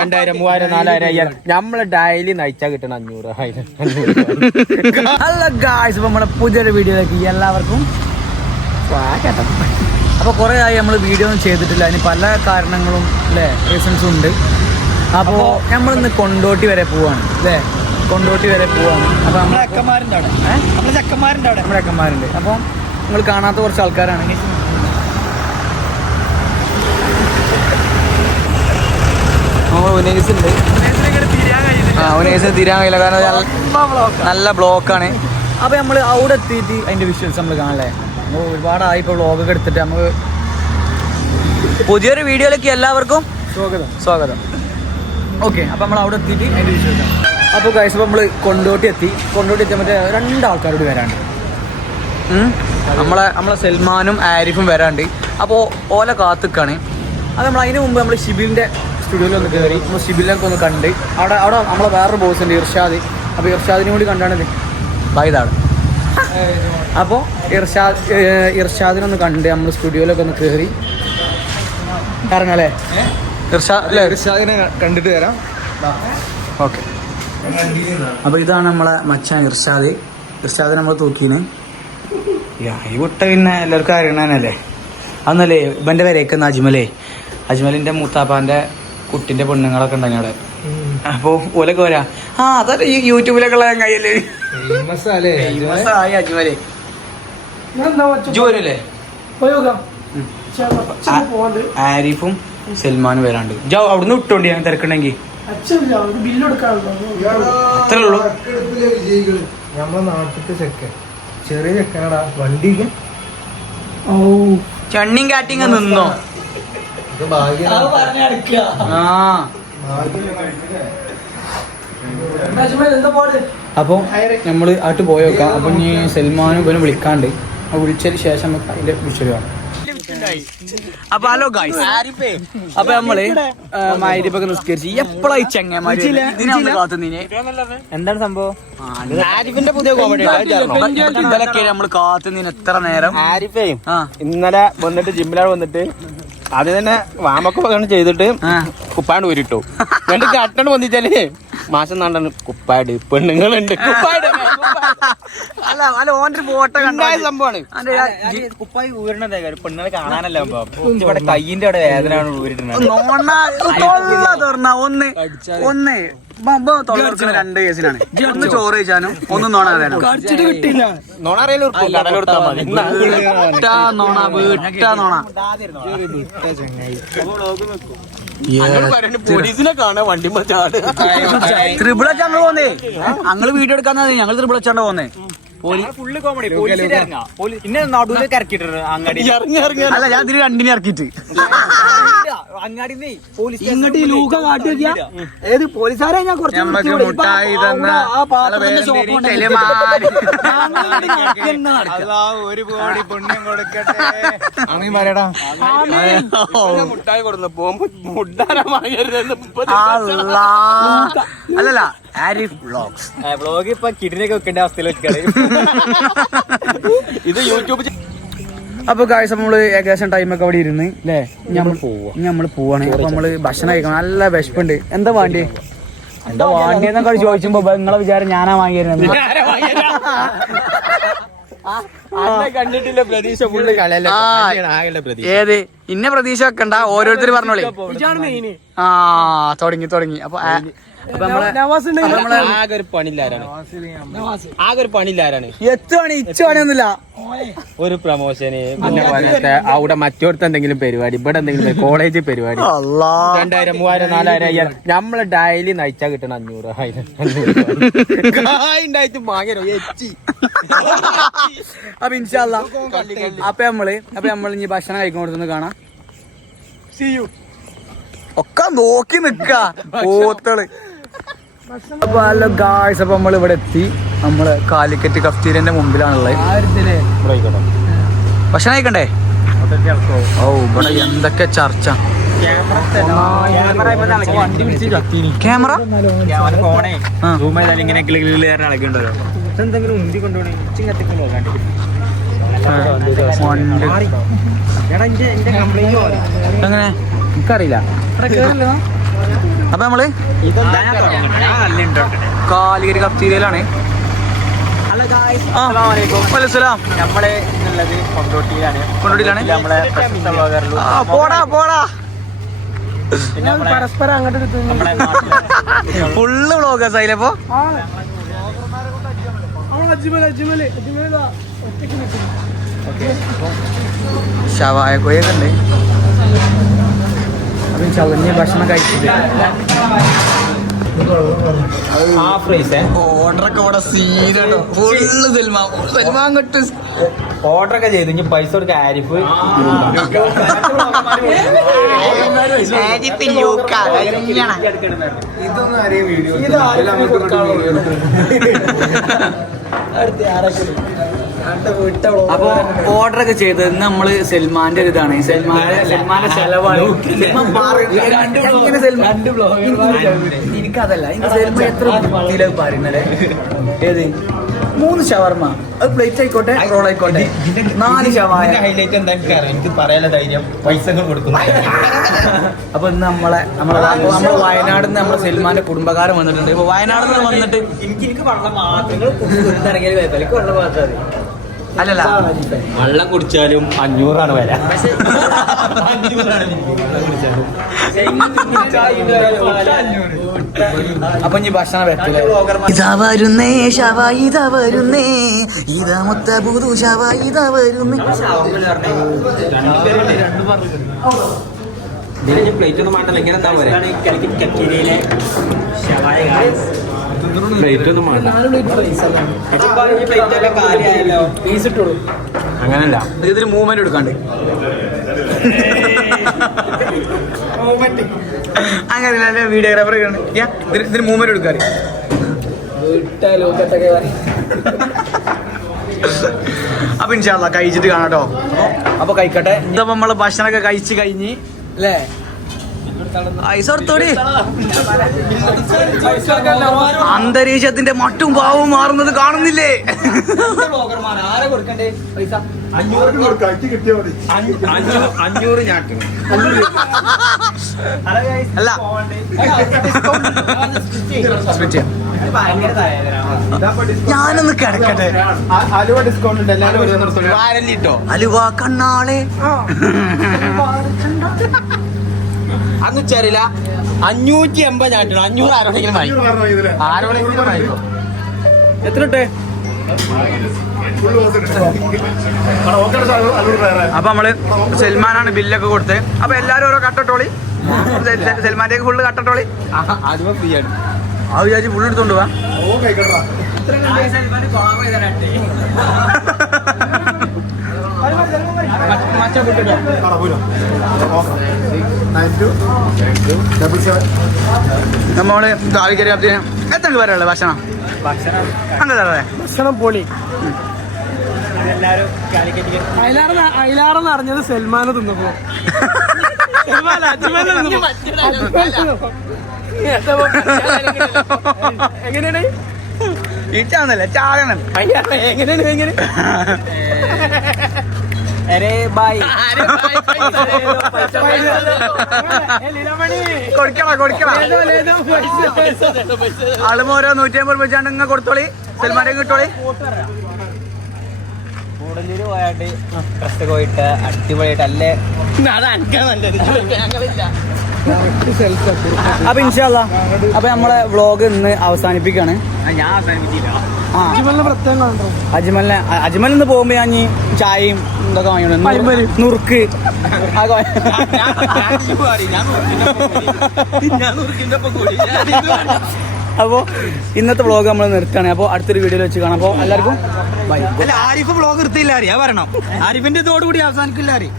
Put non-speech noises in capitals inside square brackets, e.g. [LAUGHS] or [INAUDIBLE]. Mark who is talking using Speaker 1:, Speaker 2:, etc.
Speaker 1: രണ്ടായിരം മൂവായിരം നാലായിരം അയ്യായിരം. നമ്മൾ ഡെയിലി നയിച്ചാ കിട്ടണം അഞ്ഞൂറ് ആയിരം
Speaker 2: ഹലോ ഗായ്സ് ഇപ്പൊ നമ്മുടെ പുതിയൊരു വീഡിയോയിലേക്ക് എല്ലാവർക്കും അപ്പോൾ കുറേ ആയി നമ്മൾ വീഡിയോ ഒന്നും ചെയ്തിട്ടില്ല. അതിന് പല കാരണങ്ങളും അല്ലേ റീസൺസും ഉണ്ട്. അപ്പോൾ നമ്മളിന്ന് കൊണ്ടോട്ടി വരെ പോവാണ് അല്ലേ കൊണ്ടോട്ടി വരെ പോവാണ്. അപ്പോൾ നമ്മളെ
Speaker 3: അക്കന്മാരുണ്ട് അവിടെ. നമ്മളെ ചെക്കന്മാരുണ്ട് അവിടെ.
Speaker 2: നമ്മുടെ അക്കന്മാരുണ്ട്. അപ്പോൾ നിങ്ങൾ കാണാത്ത കുറച്ച് ആൾക്കാരാണെങ്കിൽ ഉനേസ് ഉണ്ട് ആ ഉനേസിന് തീരാൻ കഴിയില്ല. കാരണം നല്ല- ബ്ലോക്ക് ബ്ലോക്കാണ്. അപ്പോൾ നമ്മൾ അവിടെ എത്തിയിട്ട് അതിന്റെ വിഷ്വൽസ് നമ്മൾ കാണല്ലേ? നമ്മൾ ഒരുപാടായി ബ്ലോഗ് വ്ളോഗൊക്കെ എടുത്തിട്ട് നമുക്ക് പുതിയൊരു വീഡിയോയിലേക്ക് എല്ലാവർക്കും
Speaker 1: സ്വാഗതം.
Speaker 2: സ്വാഗതം. ഓക്കെ അപ്പോൾ നമ്മൾ അവിടെ എത്തിയിട്ട് അതിന്റെ വിഷ്വൽസ് അപ്പോൾ കഴിച്ച് നമ്മൾ കൊണ്ടോട്ടി എത്തി. കൊണ്ടോട്ടി എത്തിയ മറ്റേ രണ്ടാൾക്കാരോട് വരാണ്ട് നമ്മളെ നമ്മളെ സൽമാനും ആരിഫും വരാണ്ട് അപ്പോൾ ഓല കാത്തുക്കാണ്. അത് നമ്മൾ അതിന് മുമ്പ് നമ്മൾ ഷിബിലിന്റെ സ്റ്റുഡിയോയിൽ ഒന്ന് കയറി നമ്മൾ സിബിലൊക്കെ ഒന്ന് കണ്ട് അവിടെ അവിടെ നമ്മളെ വേറൊരു ബോസ് ഉണ്ട് ഇർഷാദ്. അപ്പോൾ ഇർഷാദിനും കൂടി കണ്ടാണ് ഇത് ബൈതാണ് അപ്പോൾ ഇർഷാദ് ഇർഷാദിനൊന്ന് കണ്ട് നമ്മൾ സ്റ്റുഡിയോയിലൊക്കെ ഒന്ന് കയറി ഇറങ്ങല്ലേ ഇർഷാദ്
Speaker 1: ഇർഷാദിനെ കണ്ടിട്ട് തരാം
Speaker 2: ഓക്കെ. അപ്പോൾ ഇതാണ് നമ്മളെ മച്ചാൻ ഇർഷാദ്. ഇർഷാദ് നമ്മൾ തൂക്കീന്. ഈ വിട്ട പിന്നെ എല്ലാവർക്കും അറിയണല്ലേ അന്നല്ലേ ഇവന്റെ പേരേക്കുന്ന അജ്മലേ. അജ്മലിന്റെ മൂത്താപ്പാന്റെ കുട്ടിന്റെ പെണ്ണുങ്ങളൊക്കെ ഉണ്ടായി അവിടെ. അപ്പൊ ഓലൊക്കെ വരാ ആ അതല്ല ഈ യൂട്യൂബിലൊക്കെ ഉള്ള കയ്യല്ലേ അജ്മലേ ജോലല്ലേ ആരിഫും സൽമാനും വരാണ്ട്. ജോ അവിടുന്ന് വിട്ടോണ്ടി ഞാൻ തിരക്കുണ്ടെങ്കിൽ അത്രേ ഉള്ളൂ.
Speaker 1: നമ്മളെ നാട്ടിലത്തെ ചെക്കൻ. ചെറിയ ചെക്കനടാ വണ്ടിക്ക്
Speaker 2: ചണ്ണിയും കാറ്റിങ് നിന്നോ?
Speaker 1: ഇത് നമ്മൾ
Speaker 2: ആ. അപ്പോൾ നമ്മൾ ആട്ട് പോയോക്കാം അപ്പൊ ഇനി സൽമാനും ഇവനെ വിളിക്കാണ്ട്. വിളിച്ചതിന് ശേഷം നമുക്ക് അതിന്റെ വിഷയം കാണാം. അപ്പൊ ഹലോ ഗായ്സ് അപ്പൊ നമ്മൾ മാരിപ്പൊക്കെ നിസ്കരിച്ച്. എപ്പോഴായി ചെങ്ങന്മാര്
Speaker 1: എന്താണ് സംഭവം?
Speaker 2: ആരിഫിന്റെ പുതിയ കോമഡി ഇന്നലെ നമ്മൾ കാത്തുനിന്ന് എത്ര നേരം.
Speaker 1: ആരിഫേ ഇന്നലെ വന്നിട്ട് ജിമ്മിലാണ് വന്നിട്ട് അത് തന്നെ വാമൊക്കെ ചെയ്തിട്ട് കുപ്പാണ്ട് ഊരിട്ടു എന്നിട്ട് കട്ടണ്ട് പൊന്നിച്ചാൽ മാസം നാണ്ടാണ് കുപ്പാട് പെണ്ണുങ്ങളുണ്ട്. കുപ്പാട്
Speaker 2: അല്ല അല്ല ഓന്റെ ഫോട്ടോ
Speaker 1: കണ്ടായ സംഭവമാണ്.
Speaker 3: കുപ്പായി ഊരണതേ പെണ്ണുങ്ങളെ കാണാനല്ല ഇവിടെ കയ്യിന്റെ അവിടെ വേദന ഊരിട്ടുണ്ട്
Speaker 2: നോണ തൊള്ള തുറന്ന. ഒന്ന് ഒന്ന്. രണ്ട് കേസിലാണ്. ഒന്ന് ചോറ് കഴിച്ചാനും ഒന്ന് നോണ അറിയാനും
Speaker 1: നോണ അറിയാലോ കടലെടുത്താ മതി.
Speaker 2: നോണ വീട്ട നോണ.
Speaker 1: പോലീസിനെ കാണാൻ വണ്ടി ചാട്
Speaker 2: ത്രിപിൾ അച്ചാണ്ട് പോന്നേ. ഞങ്ങൾ വീഡിയോ എടുക്കാൻ ഞങ്ങൾ ത്രിപിൾ അച്ചാണ്ട് പോന്നേ.
Speaker 3: ഫുള്ള് കോമഡി പോലീസിന്റെ ഇറങ്ങാ. ഇന്നെ നടുവിലേക്ക് ഇറക്കിട്ടുണ്ട് അങ്ങാടി
Speaker 1: ഇറങ്ങി ഇറങ്ങി.
Speaker 2: അല്ല ഞാൻ ഇതിന് രണ്ടിനെ ഇറക്കിട്ട്
Speaker 3: പോലീസ്
Speaker 2: ഇങ്ങോട്ട് ഈ ലൂക്ക കാട്ടി ഏത് പോലീസുകാരെ ഞാൻ കുറച്ച് മുട്ടായി തന്ന
Speaker 1: ഒരു കോടി പുണ്യം കൊടുക്കട്ടെ. പറയടാ മുട്ടായി കൊടുന്നു പോകുമ്പോ വാങ്ങരുതെന്ന്
Speaker 2: അല്ലല്ല ആരിഫ് വ്ളോഗ്സ്.
Speaker 3: വ്ളോഗ് ഇപ്പൊ കിഡിനൊക്കെ വെക്കേണ്ട അവസ്ഥയിൽ വെക്കാണ്
Speaker 1: ഇത് യൂട്യൂബ്
Speaker 2: അപ്പൊ കാഴ്ച നമ്മൾ ഏകദേശം ടൈമൊക്കെ അവിടെ ഇരുന്ന് അല്ലേ നമ്മൾ നമ്മൾ പോവാണ്. അപ്പൊ നമ്മൾ ഭക്ഷണം കഴിക്കണം. നല്ല വിശപ്പുണ്ട്. എന്താ വാണ്ടി എന്താ വാണ്ടി വേണ്ടിയെന്നൊക്കെ ചോദിച്ചുമ്പോ നിങ്ങളെ വിചാരം ഞാനാ വാങ്ങിയിരുന്നു
Speaker 1: കണ്ടിട്ടില്ല പ്രതീക്ഷ ഫുള്ള്
Speaker 2: ഏത്? ഇന്ന പ്രതീക്ഷ വെക്കണ്ട. ഓരോരുത്തർ പറഞ്ഞോളി. ആ തുടങ്ങി തുടങ്ങി. അപ്പൊ
Speaker 1: ആകെ ഒരു പണിയില്ലാരാണ്. ആകെ ഒരു പണിയില്ലാരാണ്.
Speaker 2: എത്തുവാണ് ഇച്ചുവാണെന്നില്ല
Speaker 1: ഒരു പ്രൊമോഷന് പിന്നെ പോലത്തെ അവിടെ മറ്റോടത്ത് എന്തെങ്കിലും പരിപാടി ഇവിടെ എന്തെങ്കിലും കോളേജ് പരിപാടി. രണ്ടായിരം മൂവായിരം നാലായിരം അയ്യായിരം. നമ്മൾ ഡയലി നയിച്ചാ കിട്ടണം അഞ്ഞൂറ് ആയിരം ഉണ്ടായിട്ട് വാങ്ങരോ എച്ചി.
Speaker 2: അപ്പൊ ഇൻഷാല്ല അപ്പൊ നമ്മൾ അപ്പൊ നമ്മൾ ഇനി ഭക്ഷണം കഴിക്കുന്നിടത്തുനിന്ന് കാണാം. ഒക്കെ നോക്കി നിക്ക പോത്തൾ. അപ്പൊ ഹലോ ഗായ്സ് അപ്പൊ നമ്മൾ ഇവിടെ എത്തി. നമ്മൾ കാലിക്കറ്റ് കഫ്തീരന്റെ മുമ്പിലാണുള്ളത്. ഭക്ഷണം കഴിക്കണ്ടേ? ഓ ഇവിടെ എന്തൊക്കെ ചർച്ച. ക്യാമറ എങ്ങനെ? എനിക്കറിയില്ല. അപ്പൊ നമ്മൾ കാലികരി ആ, പോടാ പോടാ.
Speaker 1: പരസ്പരം അങ്ങോട്ട്
Speaker 2: ഫുള്ള് വ്ളോഗേഴ്സ് ആയില്ലപ്പോ ശവായ കൊയ്യൊക്കെ ഉണ്ട്. അപ്പൊ ചവഞ്ഞ ഭക്ഷണം കഴിച്ചിട്ട്.
Speaker 1: ഓർഡർ ഒക്കെ ചെയ്തു. ഇനി പൈസ കൊടുക്ക ആരിഫ്.
Speaker 2: അപ്പൊ ഓർഡർ ഒക്കെ ചെയ്തത് ഇന്ന് നമ്മൾ സൽമാന്റെ ഒരു ഇതാണ്. സൽമാന്റെ സൽമാന്റെ ചെലവാണ്. എനിക്കതല്ല. എനിക്ക് സൽമാൻ എത്ര വൃത്തിയിലൊക്കെ പറയുന്നല്ലേ? ഏത്? മൂന്ന് ഷവർമ. അത് പ്ലേറ്റ് ആയിക്കോട്ടെ റോൾ ആയിക്കോട്ടെ. നാല് ഷവായ
Speaker 1: ഹൈലൈറ്റ് എന്താ എനിക്ക് പറയാനുള്ള ധൈര്യം പൈസകൾ കൊടുക്കുന്നു. [LAUGHS]
Speaker 2: അപ്പൊ ഇന്ന് നമ്മളെ നമ്മളെ നമ്മളെ വയനാട് നിന്ന് നമ്മളെ സൽമാന്റെ കുടുംബക്കാരൻ വന്നിട്ടുണ്ട്. ഇപ്പൊ വയനാട് നിന്ന് വന്നിട്ട്
Speaker 1: എനിക്ക് എനിക്ക് വെള്ളം മാത്രം കുഴപ്പമില്ല വെള്ളം മാത്രമേ
Speaker 2: അല്ലല്ല.
Speaker 1: വെള്ളം കുടിച്ചാലും അഞ്ഞൂറാണ് വില.
Speaker 2: അപ്പൊ ഇനി ഭക്ഷണം വെക്കില്ല ഇതാ വരുന്നേ ശവ ഇതാ വരുന്നേ ഇതാ മൊത്ത പുതു ശവ ഇതാ വരുന്നേ
Speaker 1: പ്ലേറ്റ് ഒന്നും മാറ്റല്ല ഇങ്ങനെ എന്താ പറയാ കക്കിരിയിലെ പ്ലേറ്റ് ഒന്നും അങ്ങനല്ല.
Speaker 2: ഇതിൽ മൂവ്മെന്റ് എടുക്കാണ്ട്. അങ്ങനെ വീഡിയോഗ്രാഫർ ഇതിന് മൂവ്മെന്റ് എടുക്കാറ് അപ്പൊ ഇൻഷാല്ല കഴിച്ചിട്ട് കാണാട്ടോ. അപ്പൊ കഴിക്കട്ടെ. ഇതപ്പോ നമ്മൾ ഭക്ഷണമൊക്കെ കഴിച്ച് കഴിഞ്ഞ് അല്ലേ? ഐസോർത്തോടി അന്തരീക്ഷത്തിന്റെ മട്ടും ഭാവവും മാറുന്നത് കാണുന്നില്ലേ? അല്ല. ഞാനൊന്ന് കിടക്കട്ടെ.
Speaker 1: അലുവ ഡിസ്കൗണ്ട്
Speaker 2: അലുവ കണ്ണാളെ. [LAUGHS]
Speaker 1: അന്ന് ചേരില്ല അഞ്ഞൂറ്റി എൺപത് ഞാട്ടിട അഞ്ഞൂറ് ആരോടെങ്കിലും ആരോടെങ്കിലും
Speaker 2: എത്ര ഇട്ടേ? അപ്പൊ നമ്മൾ സൽമാനാണ് ബില്ലൊക്കെ കൊടുത്തത് അപ്പൊ എല്ലാരും ഓരോ കട്ടട്ടോളി. സൽമാന്റെ ഫുള്ള് കട്ടട്ടോളി.
Speaker 1: ആദ്യമേ ഫ്രീ ആണ്.
Speaker 2: ആ വിചാരിച്ച് ഫുള്ള് എടുത്തോണ്ട് പോവാ [LAUGHS] നമ്മൾ കാലിക്കരി അബ്ദിനെ എത്ര പേരുള്ള ഭക്ഷണം?
Speaker 1: ഭക്ഷണം.
Speaker 2: അങ്ങനെ
Speaker 4: ഭക്ഷണം പൊളി. അയിലാറെന്ന് അറിഞ്ഞത് സൽമാനെ തിന്നപ്പോ. എങ്ങനെയാണ്? ഈ എങ്ങനെയാണ്
Speaker 2: ഇച്ചാന്നല്ലേ ചാകണം
Speaker 4: എങ്ങനെയാണ് എങ്ങനെ [LAUGHS]
Speaker 1: അരേ ബൈ
Speaker 2: കൊടുക്കണ കൊടുക്കണ ആളും ഓരോ നൂറ്റി അമ്പത് രൂപ വെച്ചാണ്ട് ഇങ്ങനെ കൊടുത്തോളി. സൽമാനെ കിട്ടോളി.
Speaker 1: കൂടല്ലൂര് പോയാണ്ട് ഡ്രസ് പോയിട്ട് അടിപൊളിയായിട്ട് അല്ലേ?
Speaker 2: അപ്പൊ ഇൻഷാല്ല അപ്പൊ നമ്മളെ വ്ളോഗ് ഇന്ന് അവസാനിപ്പിക്കാണ്.
Speaker 1: ഞാൻ അവസാനിപ്പിച്ചില്ല.
Speaker 2: അജ്മലിനെ അജ്മലിൽ നിന്ന് പോകുമ്പോ ഞാൻ ചായയും ഇതൊക്കെ വാങ്ങിയോണ്ട് നുറുക്ക്. അപ്പോ ഇന്നത്തെ വ്ളോഗ് നമ്മൾ നിർത്തുകയാണ്. അപ്പോൾ അടുത്തൊരു വീഡിയോയിൽ വെച്ച് കാണാം. അപ്പോൾ എല്ലാവർക്കും
Speaker 1: ആരിഫ് വ്ളോഗ് നിർത്തിയില്ല അറിയാ പറയണം. ആരിഫിന്റെ ഇതോടുകൂടി അവസാനിക്കില്ല അറിയാം